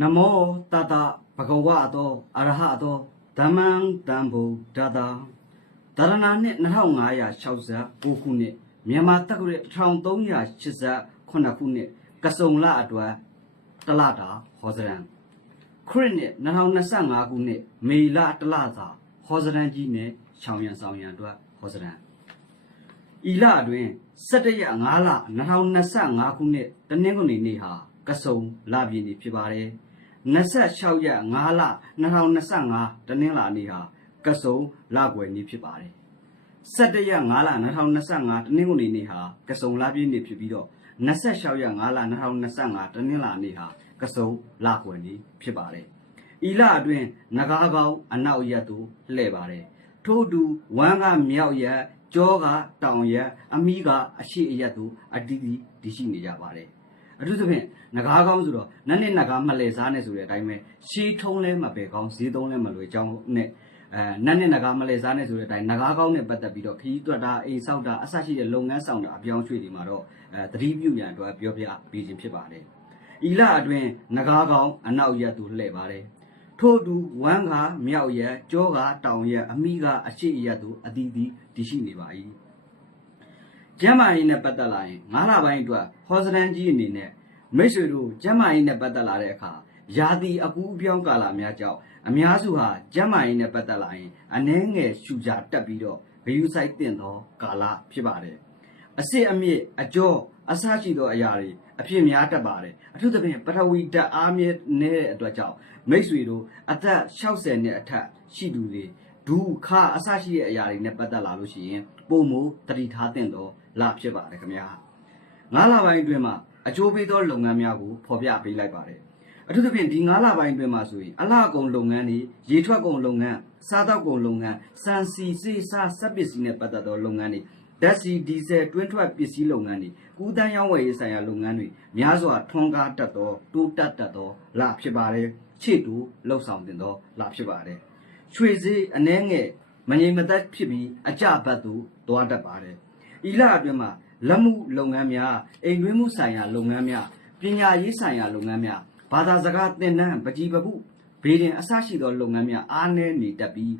နမောတတဘဂဝါတောအရဟတောဓမ္မံတံဗုဒ္ဓတာတရဏနှစ်2569ခုနှစ်မြန်မာတက္ကရာ1388ခုနှစ်ကစုံလအတွက်တလတာဟောစရံခရစ်နှစ်2025ခုနှစ်မေလတလသာဟောစရံကြီးနဲ့ချောင်ရံဆောင်ရံအတွက်ဟောစရံဤလအတွင်17ရက်5လ2025ခုနှစ်တနင်္ဂနွေနေ့ဟာ ကစုံလပြည့်နေ့ဖြစ်ပါတယ်26ရက်5လ2025တနင်္လာနေ့ဟာကစုံလကွယ်နေ့ဖြစ်ပါတယ်17ရက်5လ2025တနင်္ဂနွေနေ့ဟာကစုံလပြည့်နေ့ဖြစ်ပြီးတော့26ရက်5လ2025တနင်္လာနေ့ဟာကစုံလကွယ်နေ့ဖြစ်ပါတယ်ဤလအတွင်ငကားကောင်းအနောက်ရက်သို့လှည့်ပါတယ်ထို့အတူဝမ်းကမြောက်ရက်ကြောကတောင်ရက်အမီးကအရှိအရက်သို့အတီးတီးတည်ရှိနေကြပါတယ် အထူးသဖြင့်ငကားကောင်းဆိုတော့နတ်နဲ့ငကားမလဲစားနေဆိုတဲ့အတိုင်းပဲရှီးထုံးလဲမပဲကောင်းဈေးသုံးလဲမလွယ်ကြောင်းနဲ့အဲနတ်နဲ့ငကားမလဲစားနေဆိုတဲ့အတိုင်းငကားကောင်းနဲ့ပတ်သက်ပြီးတော့ခရီးတွက်တာအိမ်ဆောက်တာအဆရှိတဲ့လုပ်ငန်းဆောင်တာအပြောင်းအရွှေ့တွေမှာတော့အဲသတိပြုရန်အတွက်ပြောပြပေးခြင်းဖြစ်ပါတယ်ဤလအတွင်ငကားကောင်းအနောက်ရက်သို့လှည့်ပါတယ်ထို့အတူဝမ်းကမြောက်ရက်ကြောကတောင်ရက်အမိကအရှိရက်တို့အတီးတီးတည်ရှိနေပါ၏ ကျမ်းမာရေးနဲ့ပတ်သက်လာရင်ငါးလပိုင်းအတွက်ဟောစတန်ကြီးအနေနဲ့မိတ်ဆွေတို့ကျမ်းမာရေးနဲ့ပတ်သက်လာတဲ့အခါယာတိအကူအပြောင်းကာလများကြောင့်အများစုဟာကျမ်းမာရေးနဲ့ပတ်သက်လာရင်အနှဲငယ်ရှူကြတက်ပြီးတော့ဂယုဆိုင်တင်သောကာလဖြစ်ပါတယ်အစစ်အမြစ်အကျော်အဆရှိသောအရာတွေအဖြစ်များတတ်ပါတယ်အထူးသဖြင့်ပထဝီဓာတ်အားမြင့်နေတဲ့အတွက်ကြောင့်မိတ်ဆွေတို့အသက်60နှစ်အထက်ရှိသူတွေဒူခအဆရှိတဲ့အရာတွေနဲ့ပတ်သက်လာလို့ရှိရင်ပုံမတတိထားတဲ့တော့ လဖြစ်ပါတယ်ခင်ဗျာငါးလပိုင်းအတွင်းမှာအကျိုးပေးသောလုပ်ငန်းများကိုဖော်ပြပေးလိုက်ပါတယ်အထူးသဖြင့်ဒီ9လပိုင်းအတွင်းမှာဆိုရင်အလှကုန်လုပ်ငန်းတွေရေထွက်ကုန်လုပ်ငန်းစားတောက်ကုန်လုပ်ငန်းစံစီစေးစားစက်ပစ္စည်းနဲ့ပတ်သက်သောလုပ်ငန်းတွေဓာတ်ဆီဒီဇယ်တွင်းထွက်ပစ္စည်းလုပ်ငန်းတွေကူးတန်းရောင်းဝယ်ရေးဆိုင်ရာလုပ်ငန်းတွေများစွာထွန်းကားတတ်သောတိုးတက်တတ်သောလဖြစ်ပါတယ်ချစ်တူလှုပ်ဆောင်တင်သောလဖြစ်ပါတယ်ရွှေစည်းအနှဲငယ်မငြိမ်မသက်ဖြစ်ပြီးအကြဘတ်သို့သွားတတ်ပါတယ် ဤလအတွင်းမှာလက်မှုလုပ်ငန်းများအိမ်တွင်းမှုဆိုင်ရာလုပ်ငန်းများပညာရေးဆိုင်ရာလုပ်ငန်းများဘာသာစကားသင်တန်းပကြီးပပုဘေးရင်အဆရှိသောလုပ်ငန်းများအားနည်းနေတတ်ပြီး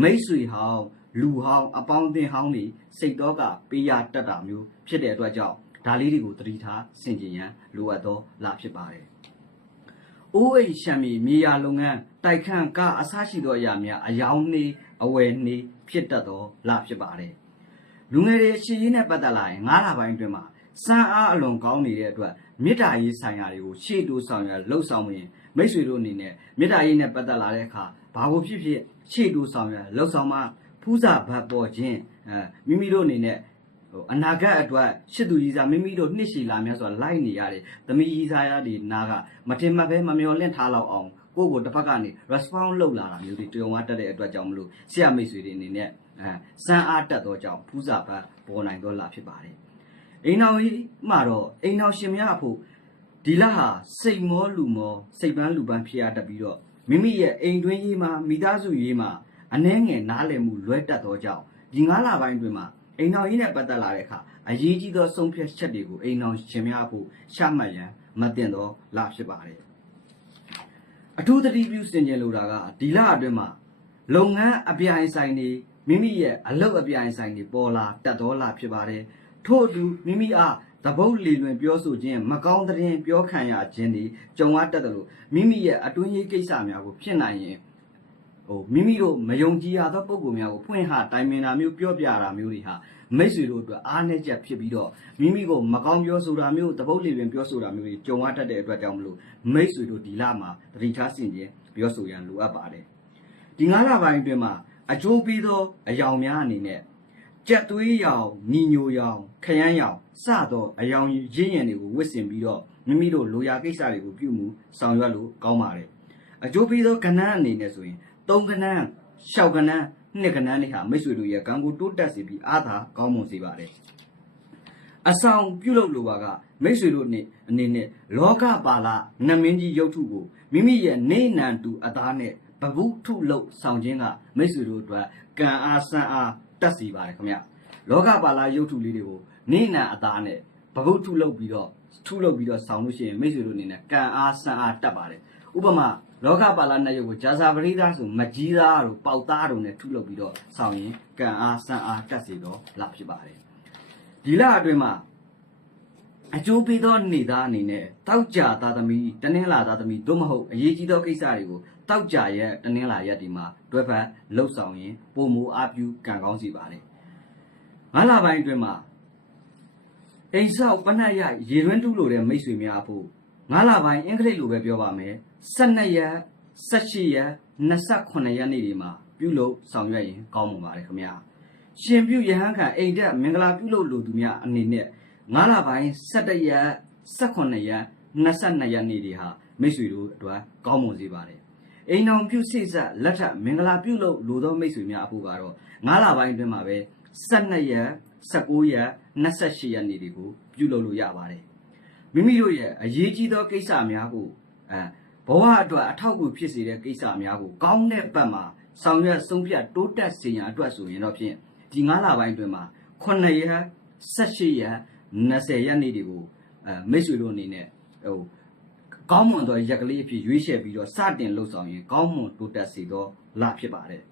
မိတ်ဆွေဟောင်းလူဟောင်းအပေါင်းအသင်းဟောင်းတွေစိတ်တော့ကပေးရတတ်တာမျိုးဖြစ်တဲ့အတွက်ကြောင့်ဒါလေးတွေကိုသတိထားဆင်ခြင်ရန်လိုအပ်သောလဖြစ်ပါတယ်။အိုးအိမ်ရှံမီမြေယာလုပ်ငန်းတိုက်ခန့်ကအဆရှိသောအရာများအယောင်နှေးအဝယ်နှေးဖြစ်တတ်သောလဖြစ်ပါတယ်။ လူငယ်တွေအရှိရေးနဲ့ပတ်သက်လာရင်ငါးလပိုင်းအတွင်းမှာစံအားအလွန်ကောင်းနေတဲ့အတွက်မေတ္တာရေးဆိုင်ရာတွေကိုရှေ့တိုးဆောင်ရလှုပ်ဆောင်ရင်မိတ်ဆွေတို့အနေနဲ့မေတ္တာရေးနဲ့ပတ်သက်လာတဲ့အခါဘာကိုဖြစ်ဖြစ်ရှေ့တိုးဆောင်ရလှုပ်ဆောင်မှဖူးစာဘတ်ပေါ်ခြင်းအဲမိမိတို့အနေနဲ့ဟိုအနာဂတ်အတွက်ရှစ်သူကြီးစားမိမိတို့နှစ်ရှည်လာများစွာလိုက်နေရတယ်။သမီးကြီးစားရတွေနာကမထင်မှတ်ပဲမမျော်လင့်ထားလောက်အောင် ကိုယ့်ကိုတစ်ဖက်ကနေ response လုပ်လာတာမျိုးတွေတုံဝါတက်တဲ့အတွက်ကြောင့်မလို့ဆရာမိတ်ဆွေတွေအနေနဲ့အဲစမ်းအားတက်သောကြောင့်ဖူးစာဘတ်ပေါ်နိုင်တော့လာဖြစ်ပါတယ်။အိမ်တော်ကြီးမှတော့အိမ်တော်ရှင်များအဖို့ဒီလဟာစိတ်မောလူမောစိတ်ပန်းလူပန်းဖြစ်ရတတ်ပြီးတော့မိမိရဲ့အိမ်တွင်းရေးမှာမိသားစုရေးမှာအနှဲငယ်နားလည်မှုလွဲတတ်သောကြောင့်ဒီ9လပိုင်းတွင်မှာအိမ်တော်ကြီးနဲ့ပတ်သက်လာတဲ့အခါအရေးကြီးသောဆုံးဖြတ်ချက်တွေကိုအိမ်တော်ရှင်များဖို့ရှမှတ်ရန်မတင်သောလဖြစ်ပါတယ် အထူးသတိပြုစင်ကြင်လိုတာကဒီလအတွင်းမှာလုပ်ငန်းအပြိုင်ဆိုင်တွေမိမိရဲ့အလုပ်အပြိုင်ဆိုင်တွေပေါ်လာတတ်သောလဖြစ်ပါတယ်ထို့အတူမိမိအားတပုတ်လီလွင်ပြောဆိုခြင်းမကောင်းတဲ့ရင်ပြောခံရခြင်းတွေကြုံရတတ်တယ်လို့မိမိရဲ့အတွင်းရေးကိစ္စများကိုဖြစ်နိုင်ရင် ဟိုမိမိတို့မယုံကြည်ရသောပုံကိုများကိုဖွင့်ဟတိုင်ပင်တာမျိုးပြောပြတာမျိုးတွေဟာမိတ်ဆွေတို့အတွက်အားနည်းချက်ဖြစ်ပြီးတော့မိမိကိုမကောင်းပြောဆိုတာမျိုးတပုတ်လီလွင်ပြောဆိုတာမျိုးတွေကြုံရတတ်တဲ့အတွက်ကြောင့်မလို့မိတ်ဆွေတို့ဒီလမှာသတိထားဆင်ခြင်ပြောဆိုရန်လိုအပ်ပါတယ်ဒီ9လပိုင်းအတွင်းမှာအကျိုးပေးသောအယောင်များအနေနဲ့ကြက်သွေးရောင်ညီညိုရောင်ခရမ်းရောင်စသောအယောင်ရင်းရင်တွေကိုဝစ်စင်ပြီးတော့မိမိတို့လိုရာကိစ္စတွေကိုပြုမှုဆောင်ရွက်လို့ကောင်းပါတယ်အကျိုးပေးသောကဏ္ဍအနေနဲ့ဆိုရင် ၃ကဏ္ဍ၆ကဏ္ဍနှစ်ကဏ္ဍတွေဟာမိတ်ဆွေတို့ရဲ့ကံကိုတိုးတက်စေပြီးအားသာကောင်းမွန်စေပါတယ်အဆောင်ပြုလုပ်လိုပါကမိတ်ဆွေတို့အနေအနေနဲ့လောကပါလာနမင်းကြီးရုပ်ထုကိုမိမိရဲ့နေနံတူအသားနဲ့ဘဗုထုလုပ်ဆောင်ခြင်းကမိတ်ဆွေတို့အတွက်ကံအားစံအားတက်စီပါတယ်ခင်ဗျလောကပါလာရုပ်ထုလေးတွေကိုနေနံအသားနဲ့ဘဗုထုလုပ်ပြီးတော့ထုလုပ်ပြီးတော့ဆောင်လို့ရှိရင်မိတ်ဆွေတို့အနေနဲ့ကံအားစံအားတက်ပါတယ်ဥပမာ လောကပါဠနတ်ရုပ်ကိုဂျာစာပရိသဆိုမကြီးသားတို့ပေါက်သားတို့နဲ့ထုလုပ်ပြီးတော့ဆောင်ရင်ကံအားစံအားတက်စေတော့လဖြစ်ပါတယ်ဒီလအတွင်းမှာအကျိုးပေးသောနေသားအနေနဲ့တောက်ကြသားသမီးတနင်္လာသားသမီးသို့မဟုတ်အရေးကြီးသောကိစ္စတွေကိုတောက်ကြရဲ့တနင်္လာရက်ဒီမှာတွဲဖက်လှုပ်ဆောင်ရင်ပုံမူအပြူကံကောင်းစီပါတယ်ငါးလပိုင်းအတွင်းမှာအိမ်ဆောက်ပနတ်ရရေရွှင်းတူးလို့တဲ့မိတ်ဆွေများအဖို့ငါးလပိုင်းအင်္ဂလိပ်လိုပဲပြောပါမယ် 12ရက်18ရက်28ရက်နေ့ဒီမှာပြုလုပ်ဆောင်ရွက်ရင်ကောင်းမှာပါတယ်ခင်ဗျာရှင်ပြုယဟန်ခံအိမ်တက်မင်္ဂလာပြုလုပ်လိုသူများအနေနဲ့ငါးလပိုင်း17ရက်18ရက်22ရက်နေ့ဒီဟာမိတ်ဆွေတို့အတွက်ကောင်းမွန်စေပါတယ်အိမ်တော်ပြုစိတ်ဆက်လက်ထပ်မင်္ဂလာပြုလုပ်လိုသောမိတ်ဆွေများအဖို့ကတော့ငါးလပိုင်းအတွင်းမှာပဲ12ရက်19ရက်28ရက်နေ့တွေကိုပြုလုပ်လို့ရပါတယ်မိမိတို့ရဲ့အရေးကြီးသောကိစ္စများကိုအဲ ဘဝအတွက်အထောက်အကူဖြစ်စေတဲ့ကိစ္စများကိုကောင်းတဲ့ဘက်မှာဆောင်ရွက်ဆုံးဖြတ်တိုးတက်စေရန်အတွက်ဆိုရင်တော့ဖြင့်ဒီ9လပိုင်းအတွင်းမှာ9ရက်18ရက်20ရက်နေ့တွေကိုအဲမိတ်ဆွေတို့အနေနဲ့ဟိုကောင်းမွန်သောရက်ကလေးအဖြစ်ရွေးချယ်ပြီးတော့စတင်လှုပ်ဆောင်ရင်ကောင်းမွန်တိုးတက်စေသောလဖြစ်ပါတယ်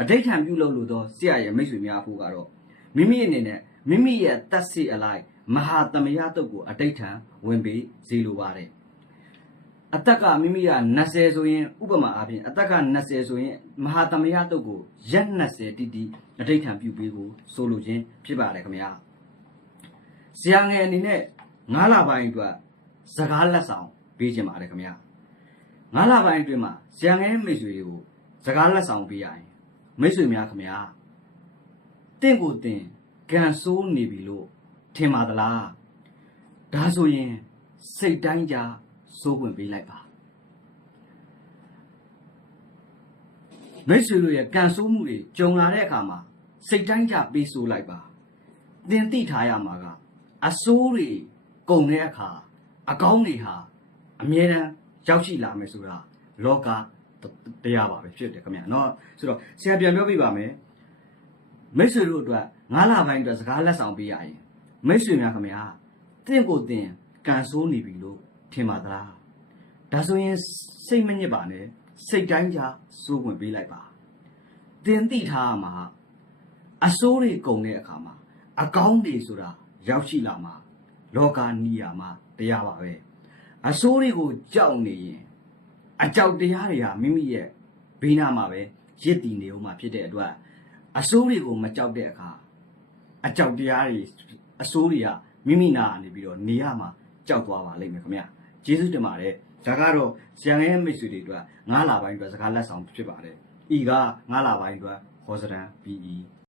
အဋိဋ္ဌံပြုလုပ်လို့သောဆရာရဲ့မိတ်ဆွေများအဖို့ကတော့မိမိအနေနဲ့မိမိရဲ့တတ်စီအလိုက်မဟာသမယတုတ်ကိုအတိတ်ထံဝင်ပြီးဇီလိုပါတယ် အတက်ကမိမိက20ဆိုရင်ဥပမာအားဖြင့်အတက်က20ဆိုရင်မဟာသမယတုတ်ကိုရက်20တိတိအတိတ်ထံပြုပြီးကိုဆိုလိုခြင်းဖြစ်ပါတယ်ခင်ဗျာဆရာငယ်အနေနဲ့9လပိုင်းအတွက်စကားလက်ဆောင်ပေးခြင်းပါတယ်ခင်ဗျာ9လပိုင်းအတွင်းမှာဆရာငယ်မိတ်ဆွေတွေကိုစကားလက်ဆောင်ပေးရရင်မိတ်ဆွေများခင်ဗျာတင့်ကိုတင်ကံဆိုးနေပြီလို့ထင်ပါသလားဒါဆိုရင်စိတ်တိုင်းကြ စိုးဝင်ပေးလိုက်ပါမိတ်ဆွေတို့ရဲ့ကံဆိုးမှုတွေကြုံလာတဲ့အခါမှာစိတ်တိုင်းကြပေးဆိုးလိုက်ပါသင်သိထားရမှာကအဆိုးတွေကုန်တဲ့အခါအကောင်းတွေဟာအမြဲတမ်းရောက်ရှိလာမယ်ဆိုတာလောကတရားပါပဲဖြစ်တယ်ခင်ဗျာเนาะဆိုတော့ဆရာပြန်ပြောပြပါမယ် မိတ်ဆွေတို့အတွက်ငါးလပိုင်းအတွက်စကားလက်ဆောင်ပေးရရင်မိတ်ဆွေများခင်ဗျာတင့်ကိုတင်ကန်ဆိုးနေပြီလို့ ထင်ပါသလားဒါဆိုရင်စိတ်မညစ်ပါနဲ့စိတ်တိုင်းကြစိုးဝင်ပေးလိုက်ပါတင်သိထားရမှာအဆိုးတွေကုန်တဲ့အခါမှာအကောင်းတွေဆိုတာရောက်ရှိလာမှာလောကနီးယာမှာတရားပါပဲအဆိုးတွေကိုကြောက်နေရင်အကြောက်တရားတွေဟာမိမိရဲ့ဘေးနားမှာပဲရစ်တည်နေဦးမှာဖြစ်တဲ့အတွက်အစိုးတွေကိုမကြောက်တဲ့အခါအကြောက်တရားတွေအစိုးတွေကမိမိနာကနေပြီးတော့နေရမှာကြောက်သွားပါလိမ့်မယ်ခင်ဗျာ ကျေးဇူးတင်ပါတယ်ဒါကတော့ဇန်ရဲ့မိတ်ဆွေတွေအတွက်ငါးလပိုင်းအတွက်စကားလက်ဆောင်ဖြစ်ပါတယ်ဤကငါးလပိုင်းအတွက်ဟောစရန် PE